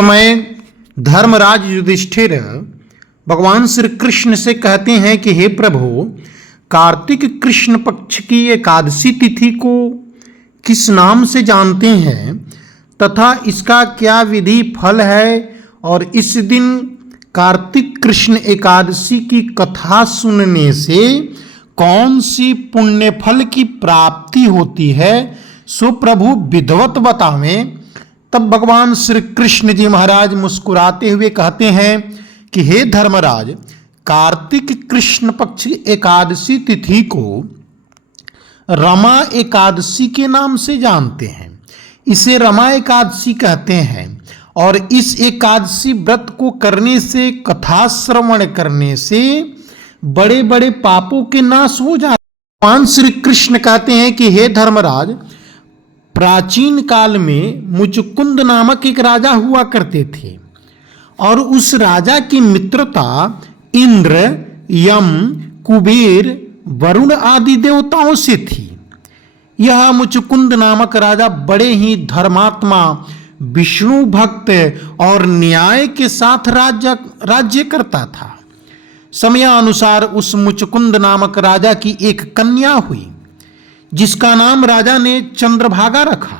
समय धर्मराज युधिष्ठिर भगवान श्री कृष्ण से कहते हैं कि हे प्रभु, कार्तिक कृष्ण पक्ष की एकादशी तिथि को किस नाम से जानते हैं तथा इसका क्या विधि फल है, और इस दिन कार्तिक कृष्ण एकादशी की कथा सुनने से कौन सी पुण्य फल की प्राप्ति होती है, सो प्रभु विधिवत बतावें। तब भगवान श्री कृष्ण जी महाराज मुस्कुराते हुए कहते हैं कि हे धर्मराज, कार्तिक कृष्ण पक्ष एकादशी तिथि को रमा एकादशी के नाम से जानते हैं। इसे रमा एकादशी कहते हैं और इस एकादशी व्रत को करने से, कथा श्रवण करने से बड़े बड़े पापों के नाश हो जाते हैं। भगवान श्री कृष्ण कहते हैं कि हे धर्मराज, प्राचीन काल में मुचकुंद नामक एक राजा हुआ करते थे और उस राजा की मित्रता इंद्र, यम, कुबेर, वरुण आदि देवताओं से थी। यह मुचकुंद नामक राजा बड़े ही धर्मात्मा, विष्णु भक्त और न्याय के साथ राज्य करता था। समयानुसार उस मुचकुंद नामक राजा की एक कन्या हुई जिसका नाम राजा ने चंद्रभागा रखा।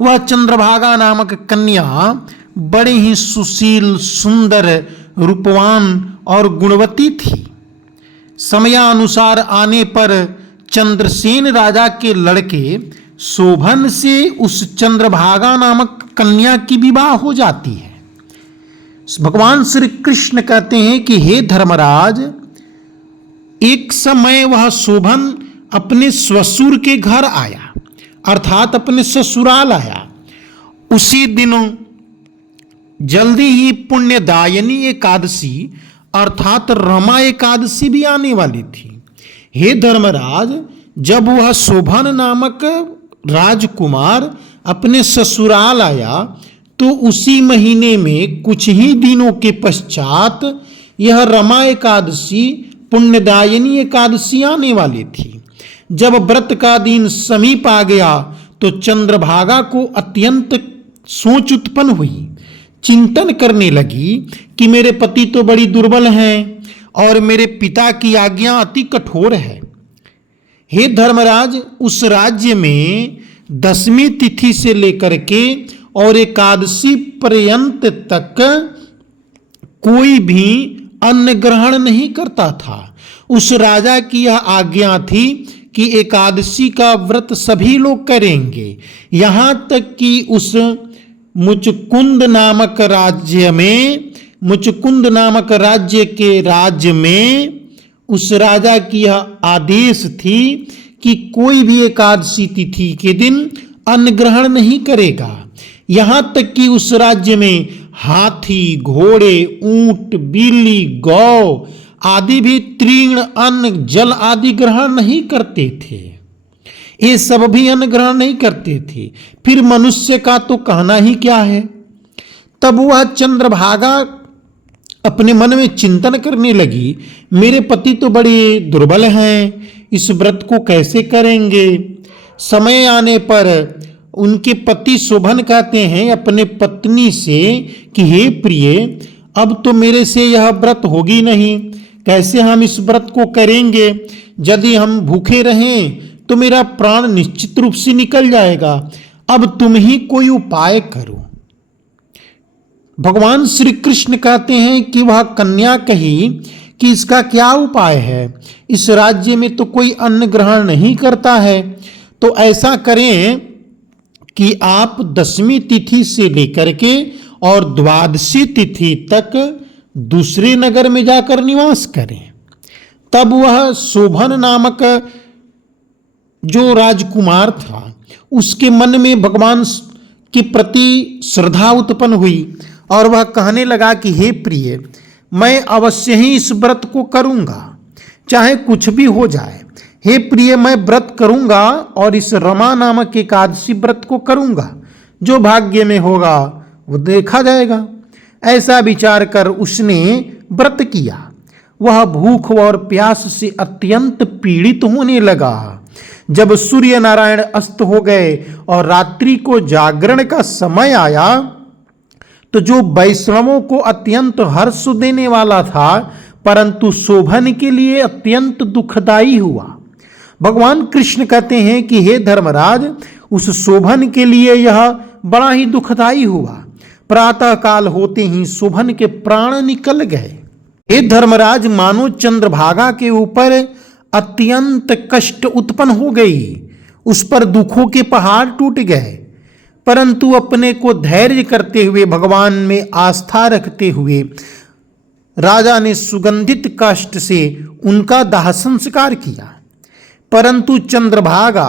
वह चंद्रभागा नामक कन्या बड़े ही सुशील, सुंदर, रूपवान और गुणवती थी। समयानुसार आने पर चंद्रसेन राजा के लड़के शोभन से उस चंद्रभागा नामक कन्या की विवाह हो जाती है। भगवान श्री कृष्ण कहते हैं कि हे धर्मराज, एक समय वह शोभन अपने ससुर के घर आया, अर्थात अपने ससुराल आया। उसी दिनों जल्दी ही पुण्यदायिनी एकादशी अर्थात रमा एकादशी भी आने वाली थी। हे धर्मराज, जब वह शोभन नामक राजकुमार अपने ससुराल आया तो उसी महीने में कुछ ही दिनों के पश्चात यह रमा एकादशी, पुण्यदायिनी एकादशी आने वाली थी। जब व्रत का दिन समीप आ गया तो चंद्रभागा को अत्यंत सोच उत्पन्न हुई। चिंतन करने लगी कि मेरे पति तो बड़ी दुर्बल हैं और मेरे पिता की आज्ञा अति कठोर है। हे धर्मराज, उस राज्य में 10वीं तिथि से लेकर के और एकादशी पर्यंत तक कोई भी अन्न ग्रहण नहीं करता था। उस राजा की यह आज्ञा थी कि एकादशी का व्रत सभी लोग करेंगे। यहाँ तक कि उस मुचकुंद नामक राज्य में उस राजा की यह आदेश थी कि कोई भी एकादशी तिथि के दिन अन्न ग्रहण नहीं करेगा। यहाँ तक कि उस राज्य में हाथी, घोड़े, ऊंट, बिल्ली, गौ आदि भी तृण, अन्न, जल आदि ग्रहण नहीं करते थे। ये सब भी अन्न ग्रहण नहीं करते थे। फिर मनुष्य का तो कहना ही क्या है। तब वह चंद्रभागा अपने मन में चिंतन करने लगी, मेरे पति तो बड़े दुर्बल हैं, इस व्रत को कैसे करेंगे। समय आने पर उनके पति शोभन कहते हैं अपने पत्नी से कि हे प्रिय, अब तो मेरे से यह व्रत होगी नहीं, कैसे हम इस व्रत को करेंगे। यदि हम भूखे रहें तो मेरा प्राण निश्चित रूप से निकल जाएगा। अब तुम ही कोई उपाय करो। भगवान श्री कृष्ण कहते हैं कि वह कन्या कही कि इसका क्या उपाय है, इस राज्य में तो कोई अन्न ग्रहण नहीं करता है। तो ऐसा करें कि आप 10वीं तिथि से लेकर के और 12वीं तिथि तक दूसरे नगर में जाकर निवास करें। तब वह शोभन नामक जो राजकुमार था उसके मन में भगवान के प्रति श्रद्धा उत्पन्न हुई और वह कहने लगा कि हे प्रिय, मैं अवश्य ही इस व्रत को करूंगा, चाहे कुछ भी हो जाए। हे प्रिय, मैं व्रत करूंगा और इस रमा नामक एकादशी व्रत को करूंगा। जो भाग्य में होगा वो देखा जाएगा। ऐसा विचार कर उसने व्रत किया। वह भूख और प्यास से अत्यंत पीड़ित होने लगा। जब सूर्य नारायण अस्त हो गए और रात्रि को जागरण का समय आया तो जो वैष्णवों को अत्यंत हर्ष देने वाला था, परंतु शोभन के लिए अत्यंत दुखदाई हुआ। भगवान कृष्ण कहते हैं कि हे धर्मराज, उस शोभन के लिए यह बड़ा ही दुखदाई हुआ। प्रातः काल होते ही शोभन के प्राण निकल गए। हे धर्मराज, मानो चंद्रभागा के ऊपर अत्यंत कष्ट उत्पन्न हो गई, उस पर दुखों के पहाड़ टूट गए। परंतु अपने को धैर्य करते हुए, भगवान में आस्था रखते हुए राजा ने सुगंधित काष्ठ से उनका दाह संस्कार किया। परंतु चंद्रभागा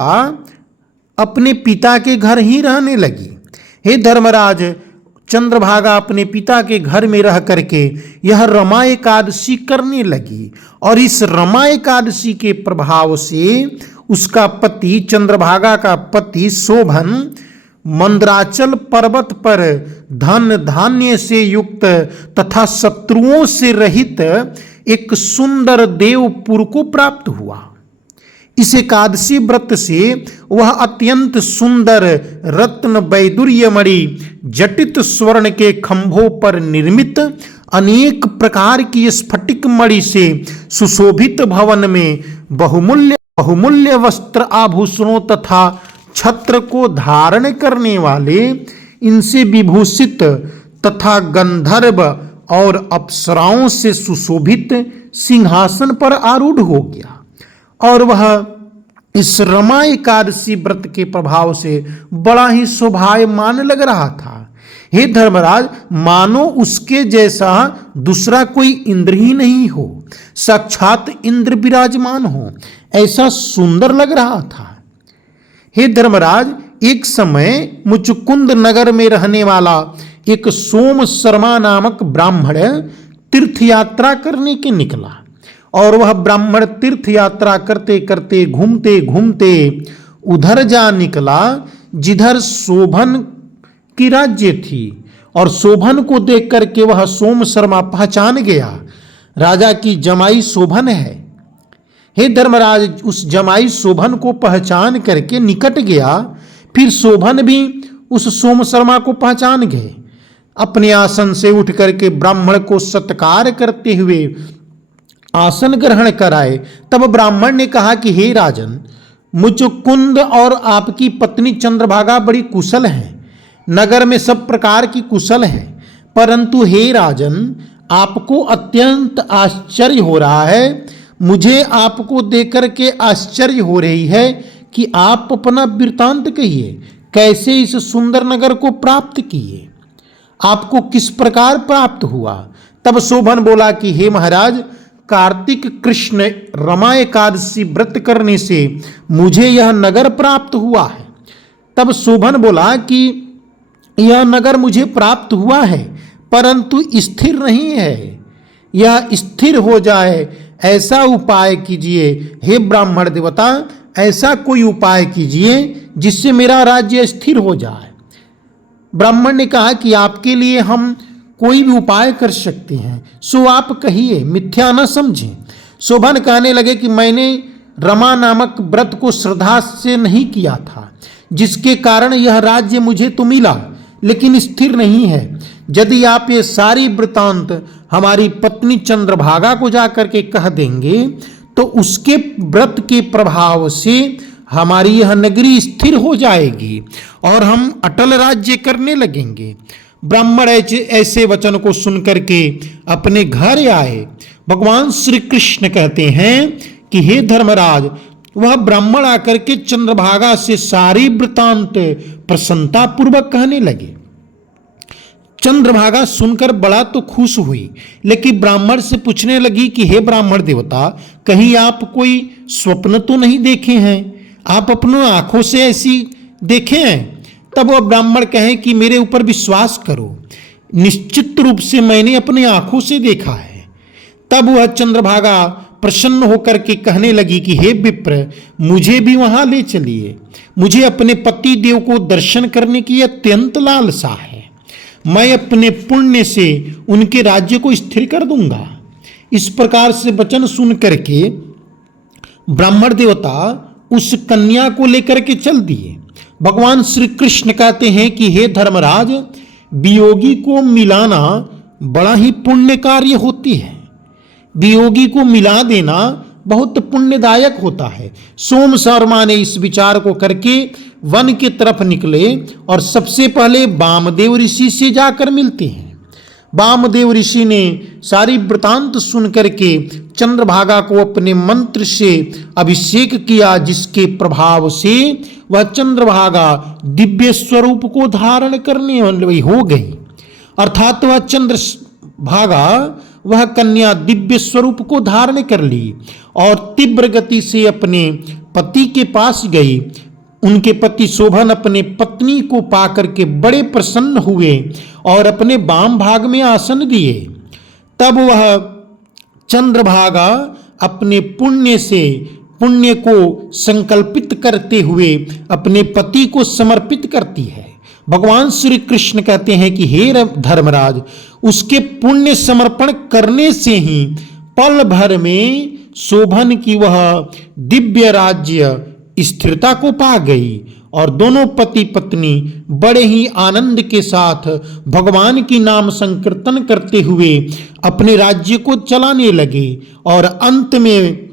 अपने पिता के घर ही रहने लगी। हे धर्मराज, चंद्रभागा अपने पिता के घर में रह करके यह रमा एकादशी करने लगी, और इस रमा एकादशी के प्रभाव से उसका पति, चंद्रभागा का पति शोभन, मंदराचल पर्वत पर धन धान्य से युक्त तथा शत्रुओं से रहित एक सुंदर देवपुर को प्राप्त हुआ। इस एकादशी व्रत से वह अत्यंत सुंदर रत्न वैदुर्यमणि जटित स्वर्ण के खंभों पर निर्मित अनेक प्रकार की स्फटिक मणि से सुशोभित भवन में बहुमूल्य वस्त्र आभूषणों तथा छत्र को धारण करने वाले, इनसे विभूषित तथा गंधर्व और अप्सराओं से सुशोभित सिंहासन पर आरूढ़ हो गया। और वह इस रमा एकादशी व्रत के प्रभाव से बड़ा ही शोभायमान लग रहा था। हे धर्मराज, मानो उसके जैसा दूसरा कोई इंद्र ही नहीं हो, साक्षात इंद्र विराजमान हो, ऐसा सुंदर लग रहा था। हे धर्मराज, एक समय मुचुकुंद नगर में रहने वाला एक सोम शर्मा नामक ब्राह्मण तीर्थ यात्रा करने के निकला, और वह ब्राह्मण तीर्थ यात्रा करते करते, घूमते घूमते उधर जा निकला जिधर शोभन की राज्य थी। और शोभन को देख करके वह सोम शर्मा पहचान गया, राजा की जमाई शोभन है। हे धर्मराज, उस जमाई शोभन को पहचान करके निकट गया। फिर शोभन भी उस सोम शर्मा को पहचान गए। अपने आसन से उठ करके ब्राह्मण को सत्कार करते हुए आसन ग्रहण कराए। तब ब्राह्मण ने कहा कि हे राजन, मुचुकुंद और आपकी पत्नी चंद्रभागा बड़ी कुशल हैं, नगर में सब प्रकार की कुशल है। परंतु हे राजन, आपको अत्यंत आश्चर्य हो रहा है। मुझे आपको देकर के आश्चर्य हो रही है कि आप अपना वृतांत कहिए, कैसे इस सुंदर नगर को प्राप्त किए, आपको किस प्रकार प्राप्त हुआ। तब शोभन बोला कि हे महाराज, कार्तिक कृष्ण रमा एकादशी व्रत करने से मुझे यह नगर प्राप्त हुआ है। तब शोभन बोला कि यह नगर मुझे प्राप्त हुआ है, परंतु स्थिर नहीं है। यह स्थिर हो जाए ऐसा उपाय कीजिए। हे ब्राह्मण देवता, ऐसा कोई उपाय कीजिए जिससे मेरा राज्य स्थिर हो जाए। ब्राह्मण ने कहा कि आपके लिए हम कोई भी उपाय कर सकते हैं, सो आप कहिए, मिथ्या न समझें। शोभन कहने लगे कि मैंने रमा नामक व्रत को श्रद्धा से नहीं किया था, जिसके कारण यह राज्य मुझे तो मिला, लेकिन स्थिर नहीं है। यदि आप ये सारी वृतांत हमारी पत्नी चंद्रभागा को जाकर के कह देंगे, तो उसके व्रत के प्रभाव से हमारी यह नगरी स्थिर हो जाएगी और हम अटल राज्य करने लगेंगे। ब्राह्मण ऐसे वचन को सुनकर के अपने घर आए। भगवान श्री कृष्ण कहते हैं कि हे धर्मराज, वह ब्राह्मण आकर के चंद्रभागा से सारी वृतांत प्रसन्नता पूर्वक कहने लगे। चंद्रभागा सुनकर बड़ा तो खुश हुई, लेकिन ब्राह्मण से पूछने लगी कि हे ब्राह्मण देवता, कहीं आप कोई स्वप्न तो नहीं देखे हैं? आप अपनों आंखों से ऐसी देखे हैं? तब वह ब्राह्मण कहे कि मेरे ऊपर विश्वास करो, निश्चित रूप से मैंने अपने आंखों से देखा है। तब वह चंद्रभागा प्रसन्न होकर के कहने लगी कि हे विप्र, मुझे भी वहां ले चलिए। मुझे अपने पति देव को दर्शन करने की अत्यंत लालसा है। मैं अपने पुण्य से उनके राज्य को स्थिर कर दूंगा। इस प्रकार से वचन सुन करके ब्राह्मण देवता उस कन्या को लेकर के चल दिए। भगवान श्री कृष्ण कहते हैं कि हे धर्मराज, वियोगी को मिलाना बड़ा ही पुण्य कार्य होती है। वियोगी को मिला देना बहुत पुण्यदायक होता है। सोम शर्मा ने इस विचार को करके वन की तरफ निकले और सबसे पहले वामदेव ऋषि से जाकर मिलते हैं। वामदेव ऋषि ने सारी वृतांत सुन करके चंद्रभागा को अपने मंत्र से अभिषेक किया, जिसके प्रभाव से वह चंद्रभागा दिव्य स्वरूप को धारण करने वाली हो गई। अर्थात वह चंद्रभागा वह कन्या दिव्य स्वरूप को धारण कर ली और तीव्र गति से अपने पति के पास गई। उनके पति शोभन अपने पत्नी को पाकर के बड़े प्रसन्न हुए और अपने वाम भाग में आसन दिए। तब वह चंद्रभागा अपने पुण्य को संकल्पित करते हुए अपने पति को समर्पित करती है। भगवान श्री कृष्ण कहते हैं कि हे धर्मराज, उसके पुण्य समर्पण करने से ही पल भर में शोभन की वह दिव्य राज्य स्थिरता को पा गई और दोनों पति पत्नी बड़े ही आनंद के साथ भगवान की नाम संकीर्तन करते हुए अपने राज्य को चलाने लगे और अंत में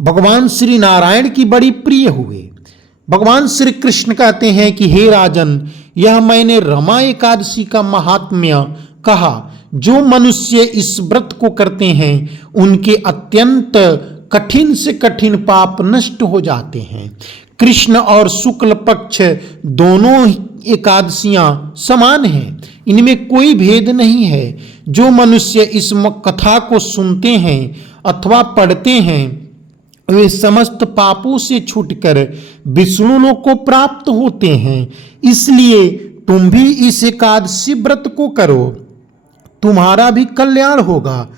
भगवान श्री नारायण की बड़ी प्रिय हुए। भगवान श्री कृष्ण कहते हैं कि हे राजन, यह मैंने रमा एकादशी का महात्म्य कहा। जो मनुष्य इस व्रत को करते हैं उनके अत्यंत कठिन से कठिन पाप नष्ट हो जाते हैं। कृष्ण और शुक्ल पक्ष दोनों एकादशियां समान हैं, इनमें कोई भेद नहीं है। जो मनुष्य इस कथा को सुनते हैं अथवा पढ़ते हैं वे समस्त पापों से छूटकर विष्णु लोक को प्राप्त होते हैं। इसलिए तुम भी इस एकादशी व्रत को करो, तुम्हारा भी कल्याण होगा।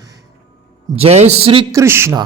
जय श्री कृष्ण।